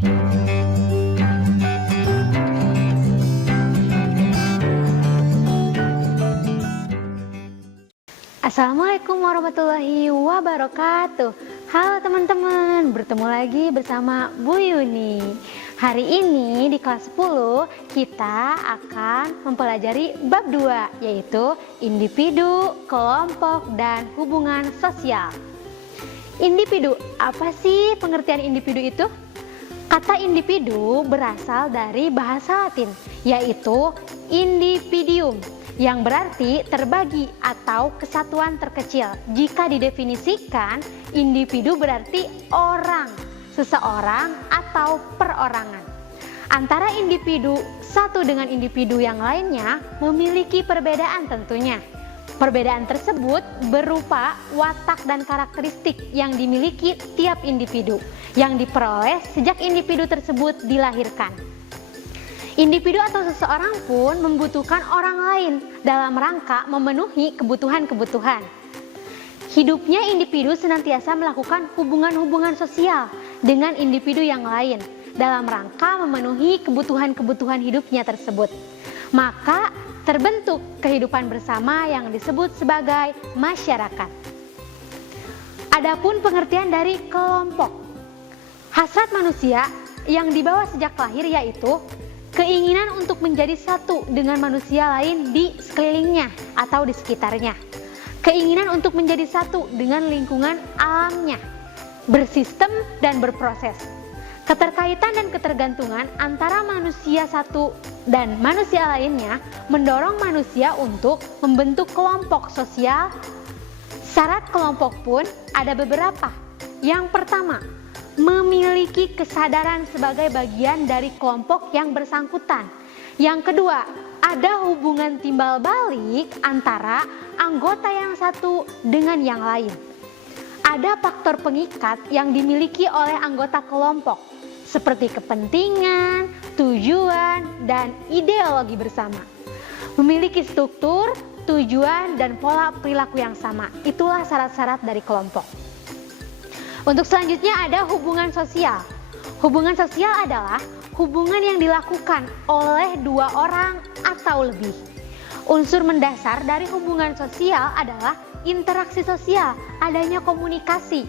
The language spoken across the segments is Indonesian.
Assalamualaikum warahmatullahi wabarakatuh. Halo teman-teman, bertemu lagi bersama Bu Yuni. Hari ini di kelas 10 kita akan mempelajari bab 2, yaitu individu, kelompok, dan hubungan sosial. Individu, apa sih pengertian individu itu? Kata individu berasal dari bahasa Latin, yaitu individuum, yang berarti terbagi atau kesatuan terkecil. Jika didefinisikan, individu berarti orang, seseorang, atau perorangan. Antara individu satu dengan individu yang lainnya memiliki perbedaan tentunya. Perbedaan tersebut berupa watak dan karakteristik yang dimiliki tiap individu, yang diperoleh sejak individu tersebut dilahirkan. Individu atau seseorang pun membutuhkan orang lain dalam rangka memenuhi kebutuhan-kebutuhan. Hidupnya individu senantiasa melakukan hubungan-hubungan sosial dengan individu yang lain dalam rangka memenuhi kebutuhan-kebutuhan hidupnya tersebut. Maka terbentuk kehidupan bersama yang disebut sebagai masyarakat. Adapun pengertian dari kelompok. Hasrat manusia yang dibawa sejak lahir yaitu keinginan untuk menjadi satu dengan manusia lain di sekelilingnya atau di sekitarnya. Keinginan untuk menjadi satu dengan lingkungan alamnya, bersistem dan berproses. Keterkaitan dan ketergantungan antara manusia satu dan manusia lainnya mendorong manusia untuk membentuk kelompok sosial. Syarat kelompok pun ada beberapa. Yang pertama, memiliki kesadaran sebagai bagian dari kelompok yang bersangkutan. Yang kedua, ada hubungan timbal balik antara anggota yang satu dengan yang lain. Ada faktor pengikat yang dimiliki oleh anggota kelompok, seperti kepentingan, tujuan, dan ideologi bersama. Memiliki struktur, tujuan, dan pola perilaku yang sama. Itulah syarat-syarat dari kelompok. Untuk selanjutnya ada hubungan sosial. Hubungan sosial adalah hubungan yang dilakukan oleh dua orang atau lebih. Unsur mendasar dari hubungan sosial adalah interaksi sosial, adanya komunikasi.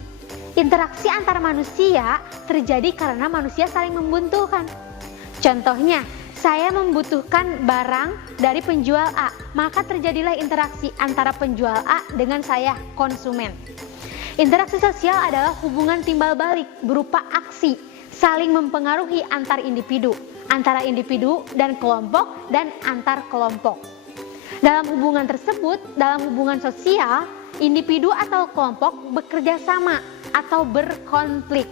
Interaksi antar manusia terjadi karena manusia saling membutuhkan. Contohnya, saya membutuhkan barang dari penjual A, maka terjadilah interaksi antara penjual A dengan saya, konsumen. Interaksi sosial adalah hubungan timbal balik berupa aksi saling mempengaruhi antar individu, antara individu dan kelompok, dan antar kelompok. Dalam hubungan tersebut, dalam hubungan sosial, individu atau kelompok bekerja sama atau berkonflik,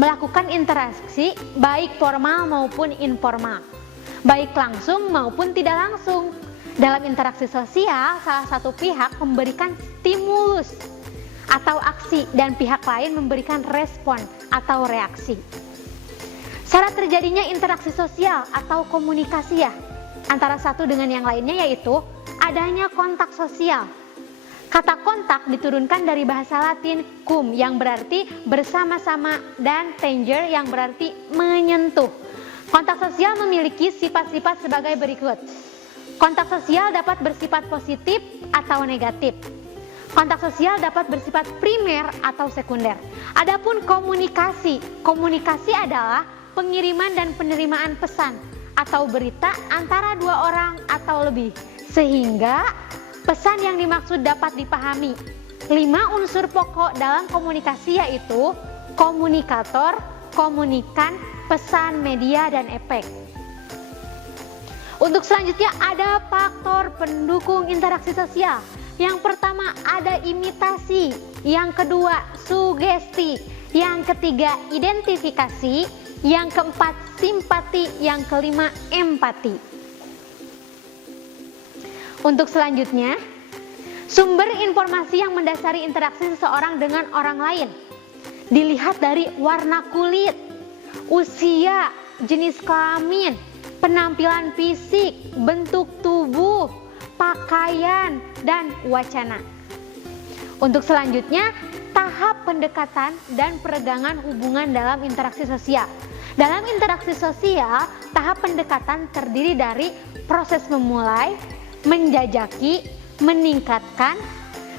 melakukan interaksi baik formal maupun informal, baik langsung maupun tidak langsung. Dalam interaksi sosial, salah satu pihak memberikan stimulus atau aksi dan pihak lain memberikan respon atau reaksi. Syarat terjadinya interaksi sosial atau komunikasi antara satu dengan yang lainnya yaitu adanya kontak sosial. Kata kontak diturunkan dari bahasa Latin cum yang berarti bersama-sama dan tanger yang berarti menyentuh. Kontak sosial memiliki sifat-sifat sebagai berikut. Kontak sosial dapat bersifat positif atau negatif. Kontak sosial dapat bersifat primer atau sekunder. Adapun komunikasi. Komunikasi adalah pengiriman dan penerimaan pesan atau berita antara dua orang atau lebih, sehingga pesan yang dimaksud dapat dipahami. 5 unsur pokok dalam komunikasi yaitu komunikator, komunikan, pesan, media, dan efek. Untuk selanjutnya ada faktor pendukung interaksi sosial. Yang pertama ada imitasi, yang kedua sugesti, yang ketiga identifikasi, yang keempat simpati, yang kelima empati. Untuk selanjutnya, sumber informasi yang mendasari interaksi seseorang dengan orang lain dilihat dari warna kulit, usia, jenis kelamin, penampilan fisik, bentuk tubuh, pakaian, dan wacana. Untuk selanjutnya, tahap pendekatan dan peregangan hubungan dalam interaksi sosial. Dalam interaksi sosial, tahap pendekatan terdiri dari proses memulai, menjajaki, meningkatkan,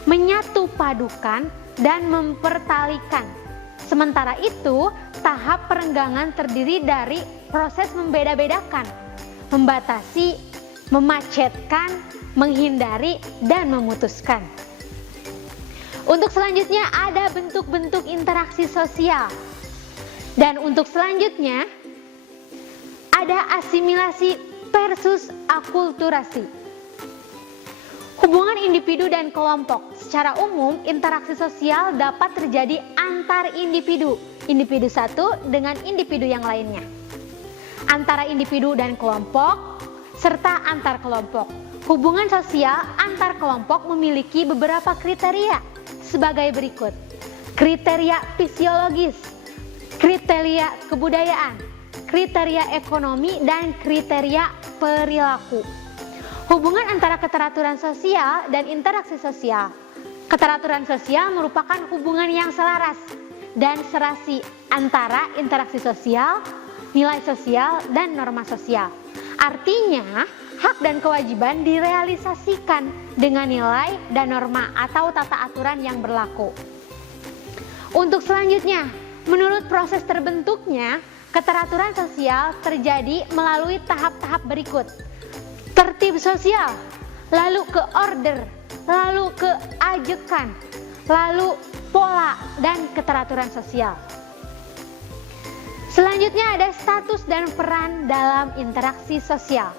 menyatu padukan, dan mempertalikan. Sementara itu, tahap perenggangan terdiri dari proses membeda-bedakan, membatasi, memacetkan, menghindari, dan memutuskan. Untuk selanjutnya ada bentuk-bentuk interaksi sosial. Dan untuk selanjutnya ada asimilasi versus akulturasi. Hubungan individu dan kelompok. Secara umum, interaksi sosial dapat terjadi antar individu, individu satu dengan individu yang lainnya, antara individu dan kelompok, serta antar kelompok. Hubungan sosial antar kelompok memiliki beberapa kriteria sebagai berikut. Kriteria fisiologis, kriteria kebudayaan, kriteria ekonomi, dan kriteria perilaku. Hubungan antara keteraturan sosial dan interaksi sosial. Keteraturan sosial merupakan hubungan yang selaras dan serasi antara interaksi sosial, nilai sosial, dan norma sosial. Artinya, hak dan kewajiban direalisasikan dengan nilai dan norma atau tata aturan yang berlaku. Untuk selanjutnya, menurut proses terbentuknya, keteraturan sosial terjadi melalui tahap-tahap berikut. Tertib sosial, lalu ke order, lalu ke ajekan, lalu pola dan keteraturan sosial. Selanjutnya ada status dan peran dalam interaksi sosial.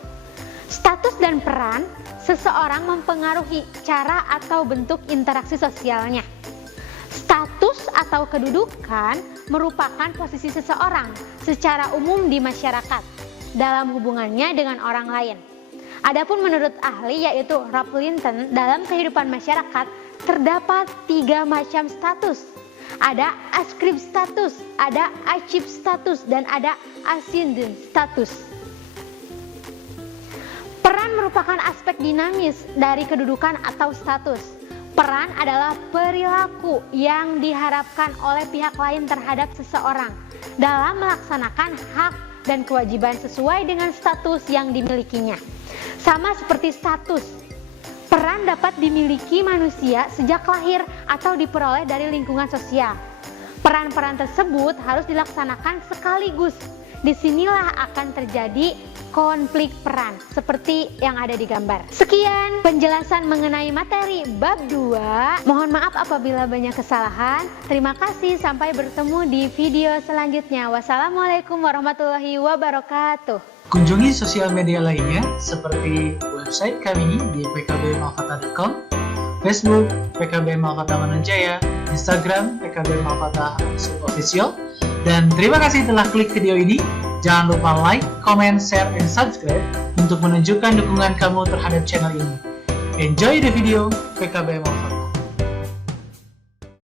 Status dan peran seseorang mempengaruhi cara atau bentuk interaksi sosialnya. Status atau kedudukan merupakan posisi seseorang secara umum di masyarakat dalam hubungannya dengan orang lain. Adapun menurut ahli yaitu Rob Linton, dalam kehidupan masyarakat terdapat 3 macam status. Ada ascribed status, ada achieved status, dan ada ascendant status. Peran merupakan aspek dinamis dari kedudukan atau status. Peran adalah perilaku yang diharapkan oleh pihak lain terhadap seseorang dalam melaksanakan hak dan kewajiban sesuai dengan status yang dimilikinya. Sama seperti status, peran dapat dimiliki manusia sejak lahir atau diperoleh dari lingkungan sosial. Peran-peran tersebut harus dilaksanakan sekaligus. Disinilah akan terjadi konflik peran seperti yang ada di gambar. Sekian penjelasan mengenai materi bab 2. Mohon maaf apabila banyak kesalahan. Terima kasih, sampai bertemu di video selanjutnya. Wassalamualaikum warahmatullahi wabarakatuh. Kunjungi sosial media lainnya seperti website kami di pkbmalkata.com, Facebook PKB Malkata Manunjaya, Instagram PKB Malkata _official. Dan terima kasih telah klik video ini. Jangan lupa like, comment, share, and subscribe untuk menunjukkan dukungan kamu terhadap channel ini. Enjoy the video PKB Malkata.